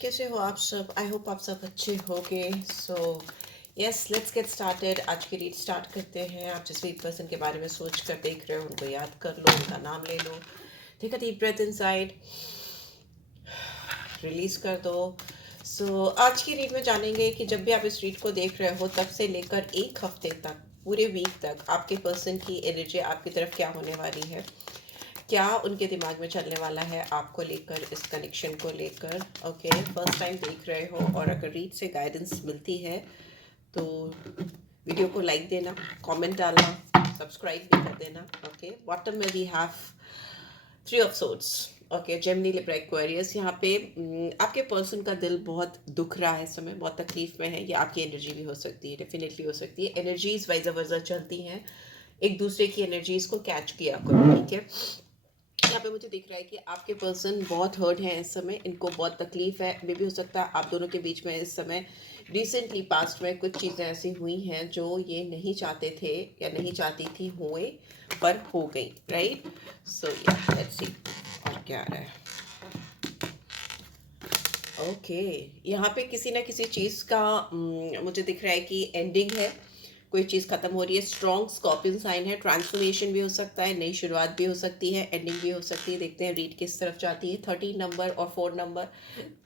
कैसे हो आप सब? आई होप आप सब अच्छे होंगे। So yes, let's get started. आज की रीड स्टार्ट करते हैं। आप जिस भी पर्सन के बारे में सोच कर देख रहे हो उनको याद कर लो, उनका नाम ले लो, take a deep breath inside, release कर दो। आज की रीड में जानेंगे कि जब भी आप इस रीड को देख रहे हो तब से लेकर एक हफ्ते तक, पूरे वीक तक आपके पर्सन की एनर्जी आपकी तरफ क्या होने वाली है, क्या उनके दिमाग में चलने वाला है आपको लेकर, इस कनेक्शन को लेकर। ओके, फर्स्ट टाइम देख रहे हो और अगर रीड से गाइडेंस मिलती है तो वीडियो को लाइक देना, कमेंट डालना, सब्सक्राइब भी कर देना। ओके, बॉटम में we have three of swords. Okay, Gemini, Libra, Aquarius. यहाँ पे आपके पर्सन का दिल बहुत दुख रहा है इस समय, बहुत तकलीफ में है। ये आपकी एनर्जी भी हो सकती है, डेफिनेटली हो सकती है। एनर्जीज वाइज वर्जा चलती हैं, एक दूसरे की एनर्जीज को कैच किया करो, ठीक है। यहाँ पे मुझे दिख रहा है कि आपके पर्सन बहुत हर्ट हैं इस समय, इनको बहुत तकलीफ है। मे भी हो सकता है आप दोनों के बीच में इस समय रिसेंटली पास्ट में कुछ चीज़ें ऐसी हुई हैं जो ये नहीं चाहते थे या नहीं चाहती थी हुए, पर हो गई, राइट। सो या लेट्स सी और क्या आ रहा है। ओके, यहाँ पे किसी ना किसी चीज़ का मुझे दिख रहा है कि एंडिंग है, कोई चीज़ खत्म हो रही है। स्ट्रॉन्ग स्कॉर्पियन साइन है, ट्रांसफॉर्मेशन भी हो सकता है, नई शुरुआत भी हो सकती है, एंडिंग भी हो सकती है। देखते हैं रीड किस तरफ जाती है। 13 नंबर और 4 नंबर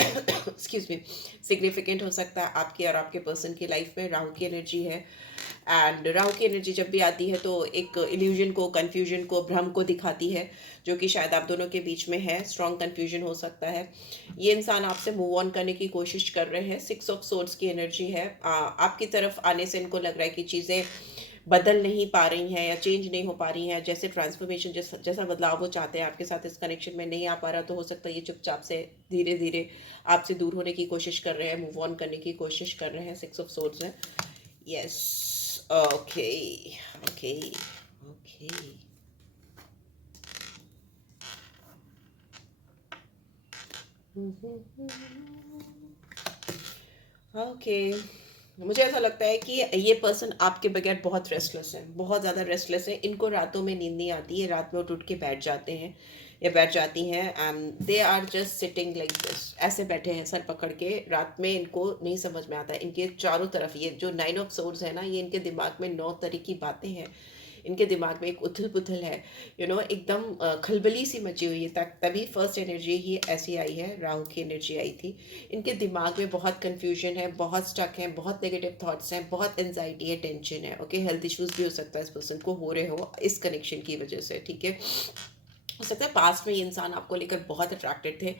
एक्सक्यूज मी सिग्निफिकेंट हो सकता है आपके और आपके पर्सन की लाइफ में। राहु की एनर्जी है, एंड राहु की एनर्जी जब भी आती है तो एक इल्यूजन को, कंफ्यूजन को, भ्रम को दिखाती है, जो कि शायद आप दोनों के बीच में है। स्ट्रॉन्ग कंफ्यूजन हो सकता है। ये इंसान आपसे मूव ऑन करने की कोशिश कर रहे हैं। 6 ऑफ सोर्ड्स की एनर्जी है। आपकी तरफ आने से इनको लग रहा है कि चीज़ें बदल नहीं पा रही हैं या चेंज नहीं हो पा रही हैं। जैसे ट्रांसफॉर्मेशन, जैसा बदलाव वो चाहते हैं आपके साथ इस कनेक्शन में नहीं आ पा रहा, तो हो सकता है ये चुपचाप से धीरे धीरे आपसे दूर होने की कोशिश कर रहे हैं, मूव ऑन करने की कोशिश कर रहे हैं। 6 ऑफ सोर्ड्स है। Yes, okay okay okay. Okay, मुझे ऐसा लगता है कि ये पर्सन आपके बगैर बहुत रेस्टलेस है, बहुत ज़्यादा रेस्टलेस है। इनको रातों में नींद नहीं आती है, रात में उठ के बैठ जाते हैं या बैठ जाती हैं, and they are just sitting like this, ऐसे बैठे हैं सर पकड़ के। रात में इनको नहीं समझ में आता है, इनके चारों तरफ ये जो 9 ऑफ सोर्ड्स है ना, ये इनके दिमाग में 9 तरह की बातें हैं। इनके दिमाग में एक उथल पुथल है, एकदम खलबली सी मची हुई है। तभी फर्स्ट एनर्जी ही ऐसी आई है, राहु की एनर्जी आई थी। इनके दिमाग में बहुत कन्फ्यूजन है, बहुत स्टक है, बहुत नेगेटिव थॉट्स हैं, बहुत एंजाइटी है, टेंशन है। ओके, हेल्थ इश्यूज भी हो सकता है इस पर्सन को हो रहे हो इस कनेक्शन की वजह से, ठीक है। हो सकता है पास्ट में ये इंसान आपको लेकर बहुत अट्रैक्टेड थे,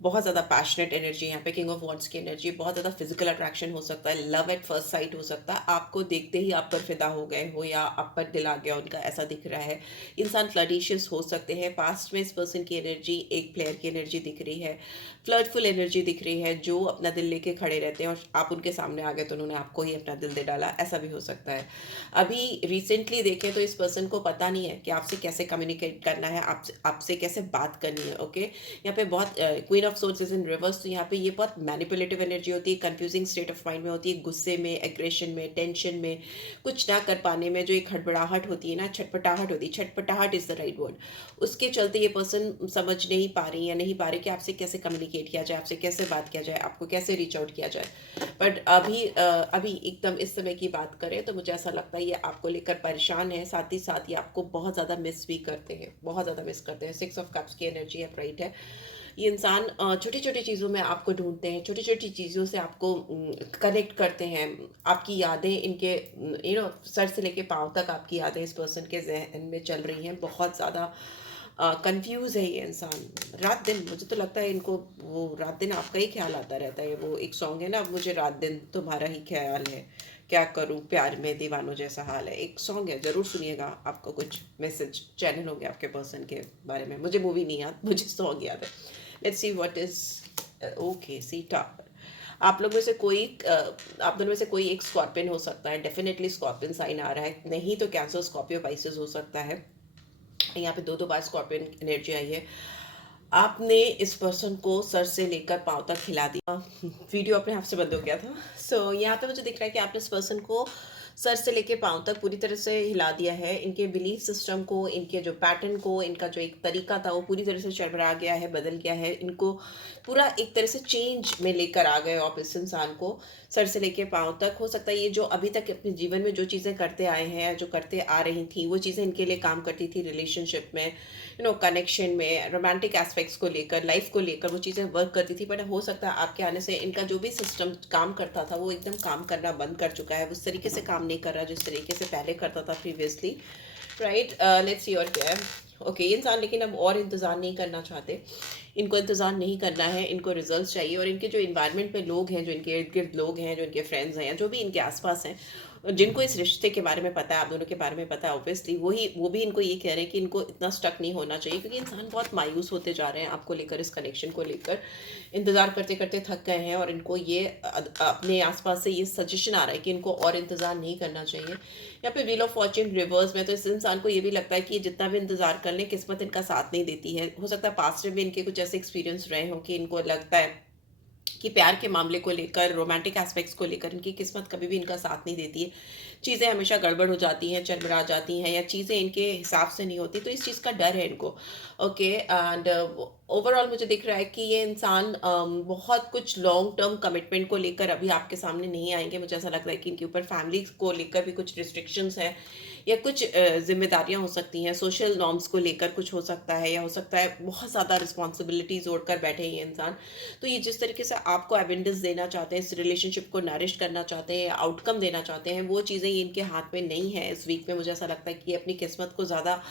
बहुत ज़्यादा पैशनेट एनर्जी, यहाँ पे किंग ऑफ वॉन्ड्स की एनर्जी, बहुत ज़्यादा फिजिकल अट्रैक्शन हो सकता है, लव एट फर्स्ट साइट हो सकता है। आपको देखते ही आप पर फिदा हो गए हो या आप पर दिल आ गया उनका, ऐसा दिख रहा है। इंसान फ्लर्टिशियस हो सकते हैं। पास्ट में इस पर्सन की एनर्जी एक प्लेयर की एनर्जी दिख रही है, फ्लर्टफुल एनर्जी दिख रही है, जो अपना दिल लेके खड़े रहते हैं और आप उनके सामने आ गए तो उन्होंने आपको ही अपना दिल दे डाला, ऐसा भी हो सकता है। अभी रिसेंटली देखें तो इस पर्सन को पता नहीं है कि आपसे कैसे कम्युनिकेट करना है, आपसे आपसे कैसे बात करनी है। ओके, यहाँ पे बहुत queen of swords is in reverse, तो यहाँ पे ये बहुत मैनिपुलेटिव एनर्जी होती है, कंफ्यूजिंग स्टेट ऑफ माइंड में होती है, गुस्से में, एग्रेशन में, टेंशन में, कुछ ना कर पाने में जो एक हड़बड़ाहट होती है ना, छटपटाहट होती है, छटपटाहट इज द राइट वर्ड। उसके चलते ये पर्सन समझ नहीं पा रही या नहीं पा रही कि आपसे कैसे कम्युनिकेट किया जाए, आपसे कैसे बात किया जाए, आपको कैसे रीच आउट किया जाए। बट अभी एकदम इस समय की बात करें तो मुझे ऐसा लगता है ये आपको लेकर परेशान है, साथ ही साथ ये आपको बहुत ज़्यादा मिस भी करते हैं, बहुत ज़्यादा मिस करते हैं। 6 ऑफ कप्स की एनर्जी अपराइट है। ये इंसान छोटी छोटी चीज़ों में आपको ढूंढते हैं, छोटी छोटी चीज़ों से आपको कनेक्ट करते हैं। आपकी यादें इनके सर से लेके पाँव तक आपकी यादें इस पर्सन के जहन में चल रही हैं। बहुत ज़्यादा कंफ्यूज है ये इंसान रात दिन। मुझे तो लगता है इनको वो रात दिन आपका ही ख्याल आता रहता है। वो एक सॉन्ग है ना, अब मुझे रात दिन तुम्हारा ही ख्याल है, क्या करूं प्यार में दीवानों जैसा हाल है, एक सॉन्ग है, ज़रूर सुनिएगा। आपको कुछ मैसेज चैनल होंगे आपके पर्सन के बारे में। मुझे मूवी नहीं याद, मुझे सॉन्ग याद है। Let's see what is okay see top. आप लोग में से कोई आप दोनों में से कोई एक स्कॉर्पियन हो सकता है, डेफिनेटली स्कॉर्पियन साइन आ रहा है, नहीं तो कैंसर, स्कॉर्पियो, पाइसेस हो सकता है। यहाँ पे दो बार स्कॉर्पियन एनर्जी आई है। आपने इस पर्सन को सर से लेकर पाँव तक हिला दिया। वीडियो अपने आप से बंद हो गया था। यहाँ पे मुझे दिख रहा है कि आपने इस पर्सन को सर से लेके पाँव तक पूरी तरह से हिला दिया है। इनके बिलीफ सिस्टम को, इनके जो पैटर्न को, इनका जो एक तरीका था वो पूरी तरह से चरमरा गया है, बदल गया है। इनको पूरा एक तरह से चेंज में लेकर आ गए आप इस इंसान को, सर से लेके पाँव तक। हो सकता है ये जो अभी तक अपने जीवन में जो चीज़ें करते आए हैं, जो करते आ रही थी, वो चीज़ें इनके लिए काम करती थी रिलेशनशिप में, कनेक्शन में, रोमांटिक एस्पेक्ट्स को लेकर, लाइफ को लेकर वो चीज़ें वर्क करती थी। बट हो सकता है आपके आने से इनका जो भी सिस्टम काम करता था वो एकदम काम करना बंद कर चुका है, उस तरीके से काम नहीं कर रहा जिस तरीके से पहले करता था प्रीवियसली, राइट। लेट्स सी और क्या है। ओके, इंसान लेकिन अब और इंतज़ार नहीं करना चाहते, इनको इंतज़ार नहीं करना है, इनको रिजल्ट्स चाहिए। और इनके जो इन्वायरमेंट में लोग हैं, जो इनके इर्द गिर्द लोग हैं, जो इनके फ्रेंड्स हैं या जो भी इनके आसपास हैं, जिनको इस रिश्ते के बारे में पता है, आप दोनों के बारे में पता है ऑब्वियसली, वो भी इनको ये कह रहे हैं कि इनको इतना स्टक नहीं होना चाहिए, क्योंकि इंसान बहुत मायूस होते जा रहे हैं आपको लेकर, इस कनेक्शन को लेकर। इंतज़ार करते करते थक गए हैं और इनको ये अपने आसपास से ये सजेशन आ रहा है कि इनको और इंतज़ार नहीं करना चाहिए। यहाँ पे व्हील ऑफ फॉर्च्यून रिवर्स में, तो इस इंसान को ये भी लगता है कि जितना भी इंतज़ार कर लें, किस्मत इनका साथ नहीं देती है। हो सकता है पास्ट में भी इनके कुछ ऐसे एक्सपीरियंस रहे हों कि इनको लगता है कि प्यार के मामले को लेकर, रोमांटिक एस्पेक्ट्स को लेकर इनकी किस्मत कभी भी इनका साथ नहीं देती है। चीज़ें हमेशा गड़बड़ हो जाती हैं, चरमरा जाती हैं, या चीज़ें इनके हिसाब से नहीं होती, तो इस चीज़ का डर है इनको। ओके, एंड ओवरऑल मुझे दिख रहा है कि ये इंसान बहुत कुछ लॉन्ग टर्म कमिटमेंट को लेकर अभी आपके सामने नहीं आएंगे। मुझे ऐसा लग रहा है कि इनके ऊपर फैमिली को लेकर भी कुछ रिस्ट्रिक्शंस हैं, या कुछ जिम्मेदारियां हो सकती हैं, सोशल नॉर्म्स को लेकर कुछ हो सकता है, या हो सकता है बहुत ज़्यादा रिस्पॉन्सिबिलिटीज ओढ़कर बैठे ये इंसान। तो ये जिस तरीके से आपको एबेंडेंस देना चाहते हैं, इस रिलेशनशिप को नरिश करना चाहते हैं, आउटकम देना चाहते हैं, वो चीज़ें ये इनके हाथ में नहीं है इस वीक में। मुझे ऐसा लगता है कि ये अपनी किस्मत को ज़्यादा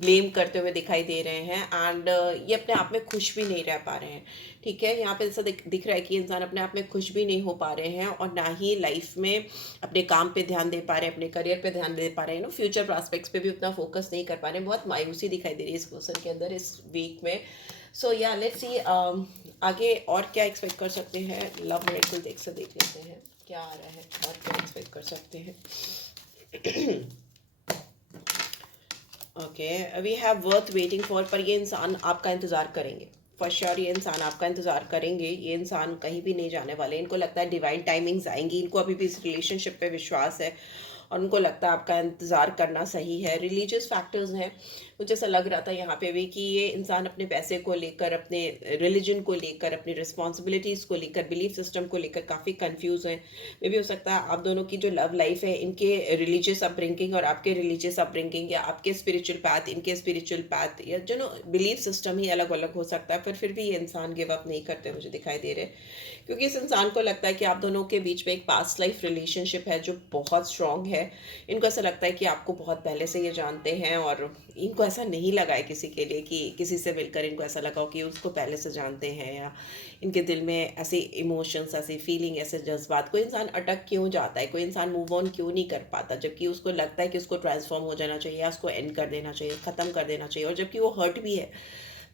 ब्लेम करते हुए दिखाई दे रहे हैं, एंड ये अपने आप में खुश भी नहीं रह पा रहे हैं। ठीक है, यहाँ पे ऐसा दिख रहा है कि इंसान अपने आप में खुश भी नहीं हो पा रहे हैं, और ना ही लाइफ में अपने काम पे ध्यान दे पा रहे हैं, अपने करियर पे ध्यान दे पा रहे हैं, फ्यूचर प्रॉस्पेक्ट्स पे भी उतना फोकस नहीं कर पा रहे हैं। बहुत मायूसी दिखाई दे रही है इस पर्सन के अंदर इस वीक में। सो या लेट्स सी आगे और क्या एक्सपेक्ट कर सकते हैं। लव मिरेकल देख लेते हैं क्या आ रहा है और क्या एक्सपेक्ट कर सकते हैं। Okay, we have worth waiting for, पर ये इंसान आपका इंतज़ार करेंगे फॉर श्योर। ये इंसान आपका इंतज़ार करेंगे, ये इंसान कहीं भी नहीं जाने वाले। इनको लगता है डिवाइन टाइमिंग्स आएंगी, इनको अभी भी इस रिलेशनशिप पे विश्वास है, और उनको लगता है आपका इंतज़ार करना सही है। रिलीजियस फैक्टर्स हैं, मुझे ऐसा लग रहा था यहाँ पे भी कि ये इंसान अपने पैसे को लेकर, अपने रिलीजन को लेकर, अपनी रिस्पॉन्सिबिलिटीज़ को लेकर, बिलीफ सिस्टम को लेकर काफ़ी कंफ्यूज हैं। मे भी हो सकता है आप दोनों की जो लव लाइफ है, इनके रिलीजियस अपब्रिंगिंग और आपके रिलीजियस अपब्रिंगिंग, या आपके स्पिरिचुअल पैथ, इनके स्पिरिचुअल पैथ, या जो बिलीफ सिस्टम ही अलग अलग हो सकता है, पर फिर भी ये इंसान गिव अप नहीं करते मुझे दिखाई दे रहे। क्योंकि इस इंसान को लगता है कि आप दोनों के बीच में एक पास्ट लाइफ रिलेशनशिप है जो बहुत स्ट्रॉन्ग है। इनको ऐसा लगता है कि आपको बहुत पहले से ये जानते हैं, और इनको ऐसा नहीं लगा है किसी के लिए कि किसी से मिलकर इनको ऐसा लगा हो कि उसको पहले से जानते हैं, या इनके दिल में ऐसे इमोशंस, ऐसी फीलिंग, ऐसे जज्बात। कोई इंसान अटक क्यों जाता है, कोई इंसान मूव ऑन क्यों नहीं कर पाता, जबकि उसको लगता है कि उसको ट्रांसफॉर्म हो जाना चाहिए, या उसको एंड कर देना चाहिए, ख़त्म कर देना चाहिए, और जबकि वो हर्ट भी है।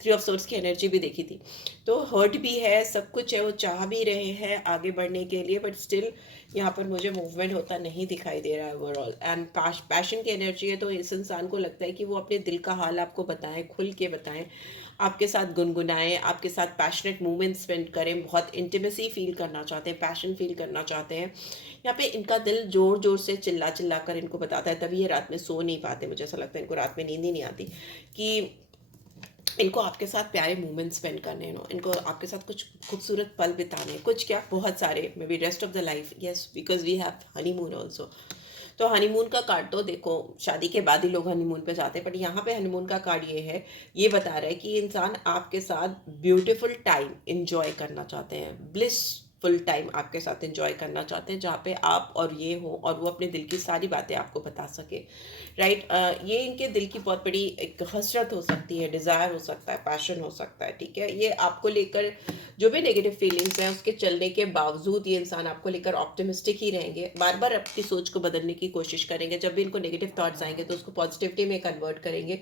3 ऑफ सोर्स की एनर्जी भी देखी थी, तो हर्ट भी है, सब कुछ है, वो चाह भी रहे हैं आगे बढ़ने के लिए, बट स्टिल यहाँ पर मुझे मूवमेंट होता नहीं दिखाई दे रहा है ओवरऑल। एंड पैशन की एनर्जी है, तो इस इंसान को लगता है कि वो अपने दिल का हाल आपको बताएं, खुल के बताएं, आपके साथ गुनगुनाएं, आपके साथ पैशनेट मोमेंट स्पेंड करें, बहुत इंटीमेसी फील करना चाहते हैं, पैशन फील करना चाहते हैं। यहाँ पे इनका दिल जोर जोर से चिल्ला चिल्ला कर इनको बताता है, तभी ये रात में सो नहीं पाते। मुझे ऐसा लगता है इनको रात में नींद ही नहीं आती, कि इनको आपके साथ प्यारे मोमेंट्स स्पेंड करने हैं, इनको आपके साथ कुछ खूबसूरत पल बिताने, कुछ क्या बहुत सारे, maybe rest of the life. Yes, because we have honeymoon also. तो हनीमून का कार्ड तो देखो, शादी के बाद ही लोग हनीमून पे जाते हैं, बट यहाँ पे हनीमून का कार्ड ये है, ये बता रहा है कि इंसान आपके साथ ब्यूटीफुल टाइम इंजॉय करना चाहते हैं, ब्लिस फुल टाइम आपके साथ एंजॉय करना चाहते हैं, जहाँ पे आप और ये हो, और वो अपने दिल की सारी बातें आपको बता सके, राइट। ये इनके दिल की बहुत बड़ी एक हसरत हो सकती है, डिज़ायर हो सकता है, पैशन हो सकता है। ठीक है, ये आपको लेकर जो भी नेगेटिव फीलिंग्स हैं उसके चलने के बावजूद ये इंसान आपको लेकर ऑप्टिमिस्टिक ही रहेंगे, बार बार अपनी सोच को बदलने की कोशिश करेंगे। जब भी इनको नेगेटिव थॉट्स आएंगे तो उसको पॉजिटिविटी में कन्वर्ट करेंगे,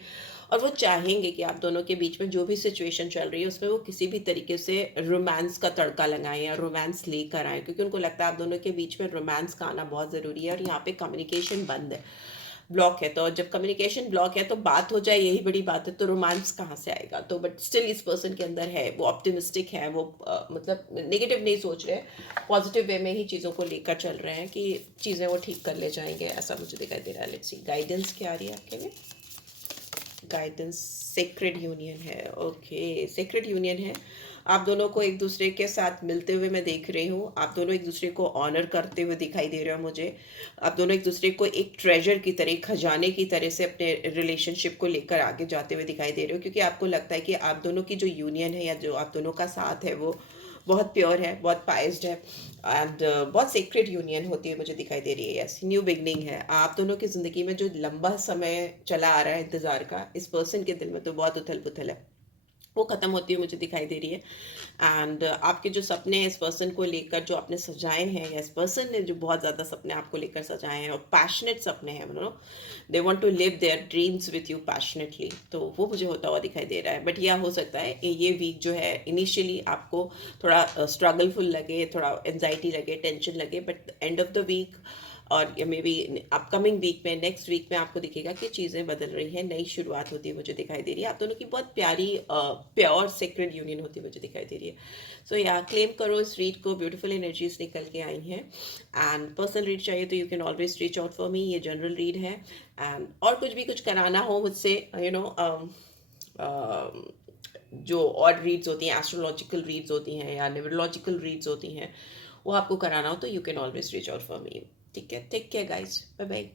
और वो चाहेंगे कि आप दोनों के बीच में जो भी सिचुएशन चल रही है उसमें वो किसी भी तरीके से रोमांस का तड़का लगाएं, या रोमांस लेकर आएँ, क्योंकि उनको लगता है आप दोनों के बीच में रोमांस का आना बहुत ज़रूरी है, और यहाँ पे कम्युनिकेशन बंद है। ब्लॉक है, तो जब कम्युनिकेशन ब्लॉक है तो बात हो जाए यही बड़ी बात है, तो रोमांस कहाँ से आएगा? तो बट स्टिल इस पर्सन के अंदर है, वो ऑप्टिमिस्टिक है, वो मतलब नेगेटिव नहीं सोच रहे, पॉजिटिव वे में ही चीज़ों को लेकर चल रहे हैं कि चीज़ें वो ठीक कर ले जाएंगे, ऐसा मुझे दिखाई दे रहा है। लेट्स सी गाइडेंस क्या आ रही है आपके लिए। गाइडेंस सेक्रेड यूनियन है। ओके, सेक्रेड यूनियन है। आप दोनों को एक दूसरे के साथ मिलते हुए मैं देख रही हूँ, आप दोनों एक दूसरे को ऑनर करते हुए दिखाई दे रहे हो मुझे। आप दोनों एक दूसरे को एक ट्रेजर की तरह, खजाने की तरह से अपने रिलेशनशिप को लेकर आगे जाते हुए दिखाई दे रहे हो, क्योंकि आपको लगता है कि आप दोनों की जो यूनियन है या जो आप दोनों का साथ है वो बहुत प्योर है, बहुत पाइस्ड है, एंड बहुत सीक्रेट यूनियन होती है मुझे दिखाई दे रही है। यस, न्यू बिगनिंग है आप दोनों की ज़िंदगी में। जो लंबा समय चला आ रहा है इंतज़ार का, इस पर्सन के दिल में तो बहुत उथल पुथल है, वो ख़त्म होती हुई मुझे दिखाई दे रही है। एंड आपके जो सपने हैं इस पर्सन को लेकर जो आपने सजाए हैं, या इस पर्सन ने जो बहुत ज़्यादा सपने आपको लेकर सजाए हैं और पैशनेट सपने हैं, no, they want to live their dreams with you passionately, तो वो मुझे होता हुआ दिखाई दे रहा है। बट यह हो सकता है ये वीक जो है इनिशियली आपको थोड़ा स्ट्रगलफुल लगे, थोड़ा एनजाइटी लगे, टेंशन लगे, but end of the week और या मे बी अपकमिंग वीक में, नेक्स्ट वीक में आपको दिखेगा कि चीज़ें बदल रही हैं, नई शुरुआत होती है मुझे दिखाई दे रही है। आप दोनों की बहुत प्यारी प्योर सेक्रेड यूनियन होती है मुझे दिखाई दे रही है। सो या क्लेम करो इस रीड को, ब्यूटीफुल एनर्जीज निकल के आई हैं। एंड पर्सनल रीड चाहिए तो you can always reach out for मी, ये जनरल रीड है। एंड और कुछ भी कुछ कराना हो मुझसे, यू नो, जो और रीड्स होती हैं, एस्ट्रोलॉजिकल रीड्स होती हैं या न्यूमरोलॉजिकल रीड्स होती हैं, वो आपको कराना हो तो you can always reach out for me. ठीक है, take care guys, bye bye.